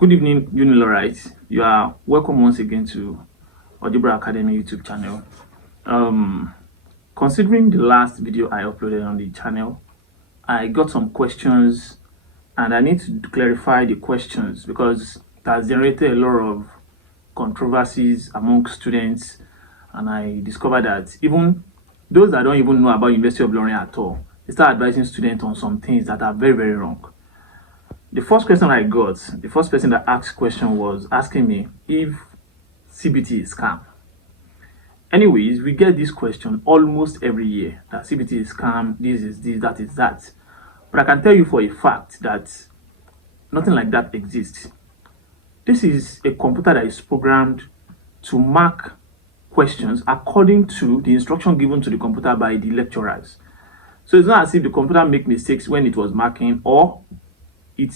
Good evening, Unilorites. You are welcome once again to Algebra Academy YouTube channel. Considering the last video I uploaded on the channel, I got some questions and I need to clarify the questions because it has generated a lot of controversies among students, and I discovered that even those that don't even know about University of Lorraine at all, they start advising students on some things that are very, very wrong. The first question I got, the first person that asked question was asking me if CBT is scam. Anyways, we get this question almost every year, that CBT is scam, this is this, that is that. But I can tell you for a fact that nothing like that exists. This is a computer that is programmed to mark questions according to the instruction given to the computer by the lecturers. So it's not as if the computer make mistakes when it was marking, or it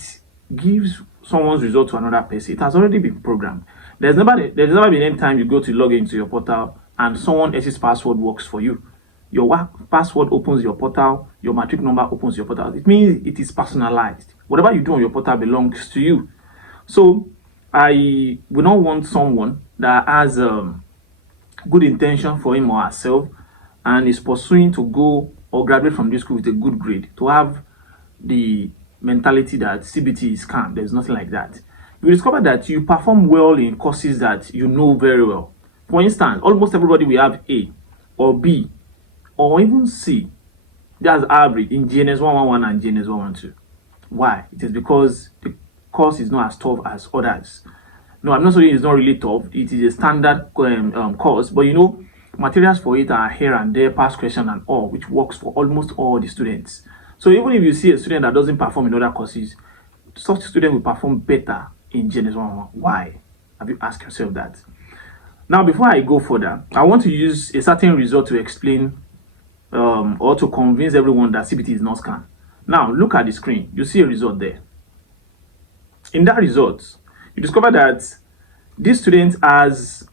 gives someone's result to another person. It has already been programmed. There's never been any time you go to log into your portal and someone else's password works for you. Your password opens your portal, your matric number opens your portal. It means it is personalized. Whatever you do on your portal belongs to you. So I will not want someone that has good intention for him or herself and is pursuing to go or graduate from this school with a good grade to have the mentality that CBT is scam. There's nothing like that. You discover that you perform well in courses that you know very well. For instance, almost everybody will have A or B or even C. That's average in GNS 111 and GNS 112. Why? It is because the course is not as tough as others. No, I'm not saying it's not really tough. It is a standard course, but you know, materials for it are here and there, past question and all, which works for almost all the students. So even if you see a student that doesn't perform in other courses, such student will perform better in GNS 111. Why? Have you asked yourself that? Now, before I go further, I want to use a certain result to explain or to convince everyone that CBT is not scam. Now, look at the screen. You see a result there. In that result, you discover that this student has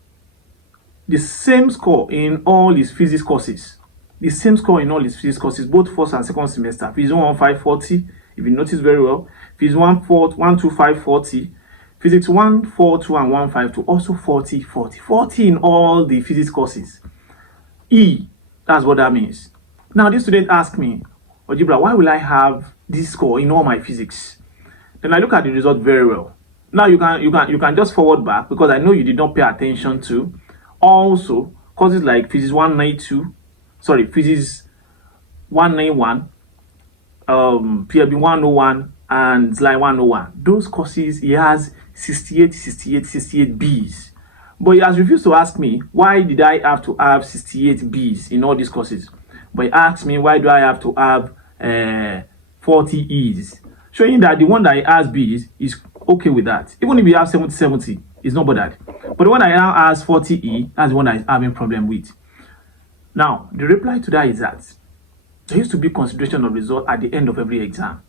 the same score in all his physics courses. The same score in all his physics courses, both first and second semester. Physics 115 40, if you notice very well. Physics 125 40. Physics 142 and 152, also 40, 40. 40 in all the physics courses. E, that's what that means. Now, this student asked me, Ojibra, why will I have this score in all my physics? Then I look at the result very well. Now, you can just forward back because I know you did not pay attention to also courses like Physics 192, Physics 191, PLB 101, and Slide 101. Those courses, he has 68 Bs. But he has refused to ask me, why did I have to have 68 Bs in all these courses? But he asked me, why do I have to have 40 Es? Showing that the one that he has Bs is okay with that. Even if you have 70, it's not bothered. But the one that now has 40E, that's the one that is having problem with. Now, the reply to that is that there used to be consideration of result at the end of every exam.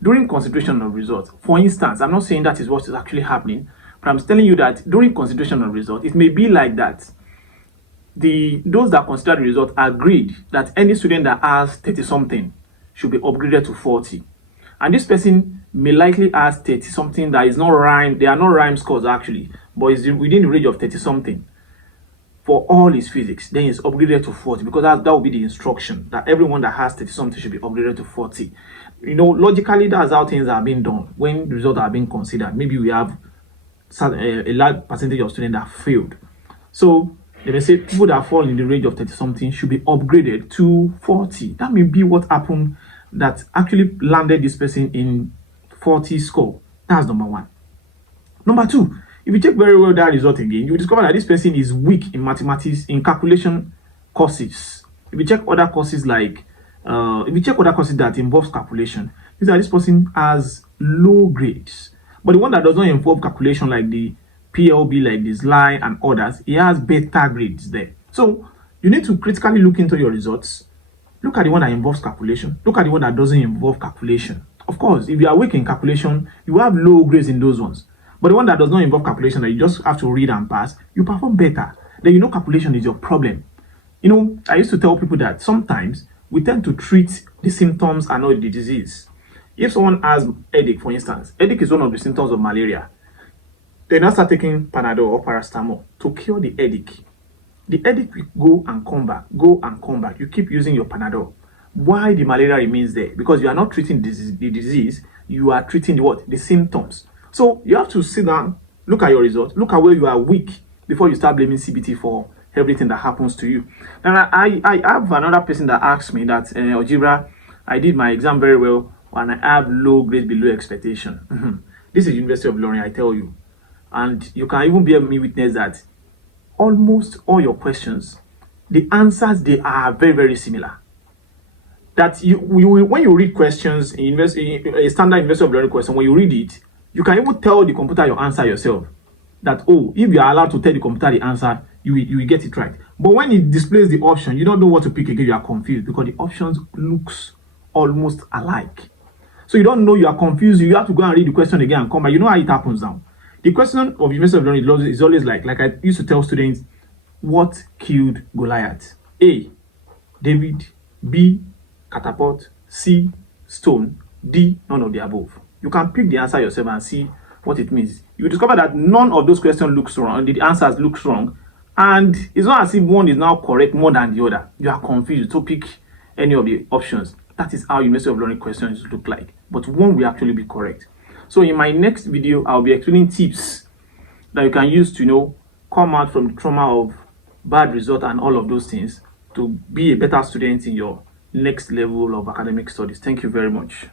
During consideration of results, for instance, I'm not saying that is what is actually happening, but I'm telling you that during consideration of results, it may be like that. Those that consider the result agreed that any student that has 30-something should be upgraded to 40. And this person may likely has 30-something that is not rhyme. They are not rhyme scores actually, but is within the range of 30-something for all his physics. Then it's upgraded to 40 because that will be the instruction that everyone that has 30-something should be upgraded to 40. You know, logically, that's how things are being done when results are being considered. Maybe we have a large percentage of students that failed. So they may say people that fall in the range of 30-something should be upgraded to 40. That may be what happened that actually landed this person in 40 score. That's number one. Number two, if you check very well that result again, you will discover that this person is weak in mathematics, in calculation courses. If you check other courses like that involves calculation, you see that this person has low grades. But the one that does not involve calculation, like the PLB, like this line and others, he has better grades there. So you need to critically look into your results. Look at the one that involves calculation. Look at the one that doesn't involve calculation. Of course, if you are weak in calculation, you have low grades in those ones. But the one that does not involve calculation, that you just have to read and pass, you perform better. Then you know calculation is your problem. You know, I used to tell people that sometimes we tend to treat the symptoms and not the disease. If someone has headache, for instance, headache is one of the symptoms of malaria. Then I start taking Panadol or paracetamol to cure the headache. The headache will go and come back, go and come back. You keep using your Panadol. Why the malaria remains there? Because you are not treating the disease, you are treating the what? The symptoms. So you have to sit down, look at your results, look at where you are weak before you start blaming CBT for everything that happens to you. And I have another person that asked me that, Ojibra, I did my exam very well and I have low grade below expectation. This is University of Ilorin, I tell you. And you can even bear me witness that almost all your questions, the answers, they are very, very similar. That when you read questions in a standard University of Learning question, when you read it, you can even tell the computer your answer yourself. That, oh, if you are allowed to tell the computer the answer, you will get it right. But when it displays the option, you don't know what to pick again, you are confused because the options looks almost alike. So you don't know, you are confused, you have to go and read the question again and come back. You know how it happens now. The question of University of Learning is always like I used to tell students, what killed Goliath? A, David. B, catapult. C, stone. D, none of the above. You can pick the answer yourself and see what it means. You discover that none of those questions looks wrong, the answers look wrong, and it's not as if one is now correct more than the other. You are confused to pick any of the options. That is how University of Learning questions look like. But one will actually be correct. So in my next video, I'll be explaining tips that you can use to come out from the trauma of bad result and all of those things to be a better student in your next level of academic studies. Thank you very much.